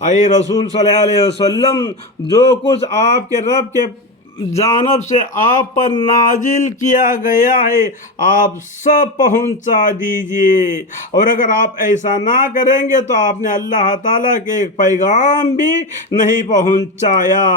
اے رسول صلی اللہ علیہ وسلم، جو کچھ آپ کے رب کے جانب سے آپ پر نازل کیا گیا ہے آپ سب پہنچا دیجئے، اور اگر آپ ایسا نہ کریں گے تو آپ نے اللہ تعالیٰ کے ایک پیغام بھی نہیں پہنچایا،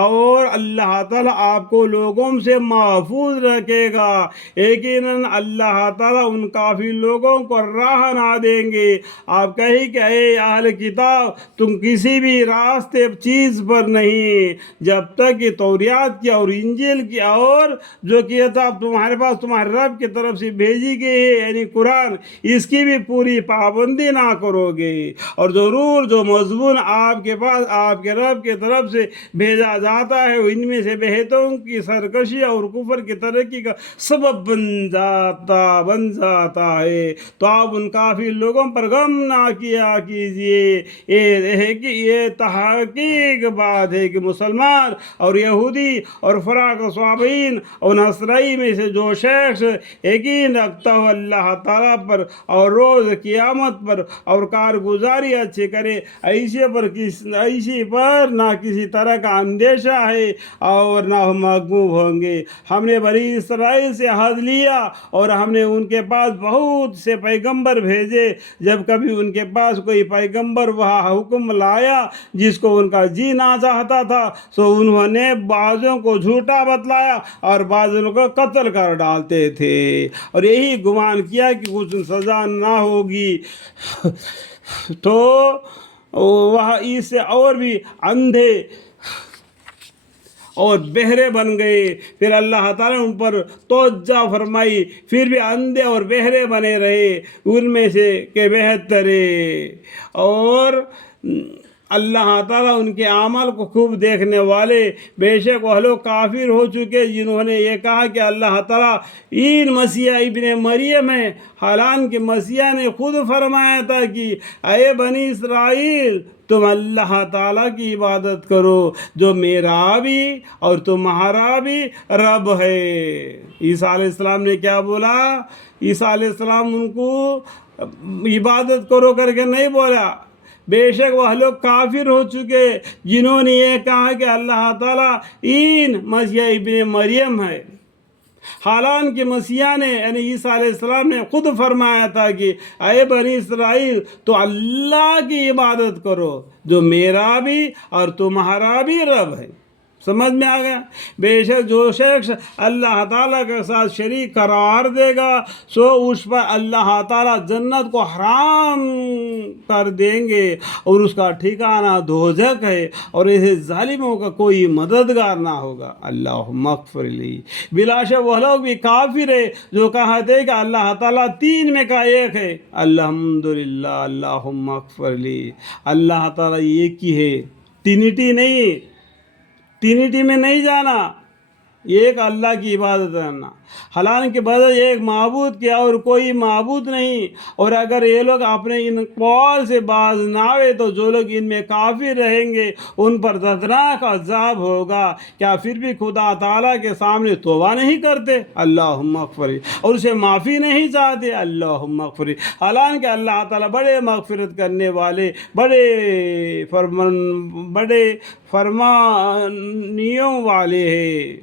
اور اللہ تعالیٰ آپ کو لوگوں سے محفوظ رکھے گا۔ یقیناً اللہ تعالیٰ ان کافی لوگوں کو راہ نہ دیں گے۔ آپ کہیں کہ اے اہل کتاب، تم کسی بھی راستے چیز پر نہیں جب تک کہ توریات کی اور انجیل کی اور جو کتاب تمہارے پاس تمہارے رب کی طرف سے بھیجی گئی ہے یعنی قرآن، اس کی بھی پوری پابندی نہ کرو گے، اور ضرور جو مضمون آپ کے پاس آپ کے رب کی طرف سے بھیجا جاتا ہے ان میں سے بہتوں کی سرکشی اور کفر کی ترقی کا سبب بن جاتا ہے، تو آپ ان کافی لوگوں پر غم نہ کیا کیجیے۔ یہ تحقیق بات ہے کہ مسلمان اور یہودی اور فراق صابئین اور نصرائی میں سے جو شخص یقین رکھتا ہو اللہ تعالیٰ پر اور روز قیامت پر اور کارگزاری اچھی کرے، ایسے پر نہ کسی طرح کا اندیشہ ہے اور نہ مغلوب ہوں گے۔ ہم نے بنی اسرائیل سے عہد لیا اور ہم نے ان کے پاس بہت سے پیغمبر بھیجے، جب کبھی ان کے پاس کوئی پیغمبر وہ حکم لایا جس کو ان کا جی نہ چاہتا تھا تو انہوں نے بعضوں کو جھوٹا بتلایا اور بعضوں کو قتل کر ڈالتے تھے، اور یہی گمان کیا کہ کچھ سزا نہ ہوگی، تو وہ اس سے اور بھی اندھے اور بہرے بن گئے۔ پھر اللہ تعالیٰ نے ان پر توجہ فرمائی، پھر بھی اندھے اور بہرے بنے رہے ان میں سے کہ بہتر ہے، اور اللہ تعالیٰ ان کے اعمال کو خوب دیکھنے والے۔ بے شک وہ لوگ کافر ہو چکے جنہوں نے یہ کہا کہ اللہ تعالیٰ این مسیح ابن مریم ہے، حالانکہ مسیح نے خود فرمایا تھا کہ اے بنی اسرائیل، تم اللہ تعالیٰ کی عبادت کرو جو میرا بھی اور تمہارا بھی رب ہے۔ عیسیٰ علیہ السلام نے کیا بولا؟ عیسیٰ علیہ السلام ان کو عبادت کرو کر کے نہیں بولا، بے شک وہ لوگ کافر ہو چکے جنہوں نے یہ کہا کہ اللہ تعالیٰ این مسیح ابن مریم ہے، حالانکہ مسیح نے یعنی عیسیٰ علیہ السلام نے خود فرمایا تھا کہ اے بنی اسرائیل، تو اللہ کی عبادت کرو جو میرا بھی اور تمہارا بھی رب ہے۔ سمجھ میں آ گیا؟ بے شک جو شخص اللہ تعالیٰ کے ساتھ شریک قرار دے گا سو اس پر اللہ تعالیٰ جنت کو حرام کر دیں گے اور اس کا ٹھکانہ دوزخ ہے، اور ایسے ظالموں کا کوئی مددگار نہ ہوگا۔ اللہم اغفر لی۔ بلا شک وہ لوگ بھی کافر ہے جو کہتے کہ اللہ تعالیٰ تین میں کا ایک ہے۔ الحمدللہ، اللہم اغفر لی، اللہ تعالیٰ ایک ہی ہے، تینٹی نہیں، ٹرینٹی میں نہیں جانا، ایک اللہ کی عبادت کرنا، حالانکہ بدل ایک معبود کیا اور کوئی معبود نہیں۔ اور اگر یہ لوگ اپنے ان قول سے باز نہ آئے تو جو لوگ ان میں کافر رہیں گے ان پر دردناک عذاب ہوگا۔ کیا پھر بھی خدا تعالیٰ کے سامنے توبہ نہیں کرتے؟ اللہم اغفر، اور اسے معافی نہیں چاہتے؟ اللہم اغفر، حالانکہ اللہ تعالیٰ بڑے مغفرت کرنے والے، بڑے فرمانیوں والے ہیں،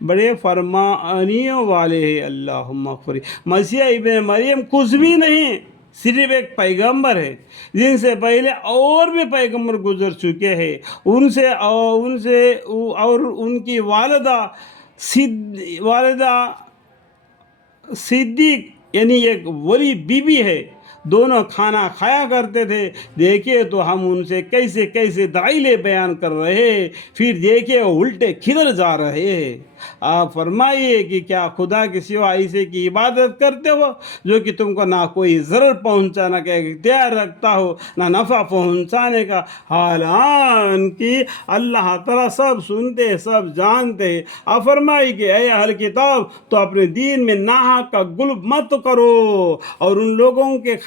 بڑے فرمانیوں والے ہیں۔ اللہم اغفر۔ مسیح ابن مریم کچھ بھی نہیں، صرف ایک پیغمبر ہے جن سے پہلے اور بھی پیغمبر گزر چکے ہیں، ان سے اور ان کی والدہ صدیق یعنی ایک ولی بی بی ہے، دونوں کھانا کھایا کرتے تھے۔ دیکھیے تو ہم ان سے کیسے کیسے دلائل بیان کر رہے ہیں، پھر دیکھیے الٹے کدھر جا رہے ہیں۔ آپ فرمائیے کہ کیا خدا کے سوا ایسے کی عبادت کرتے ہو جو کہ تم کو نہ کوئی ضرر پہنچانا کا اختیار رکھتا ہو نہ نفع پہنچانے کا، حالانکہ اللہ تعالیٰ سب سنتے سب جانتے ہیں۔ آپ فرمائیے کہ اے اہل کتاب، تو اپنے دین میں ناحق کا غلب مت کرو اور ان لوگوں کے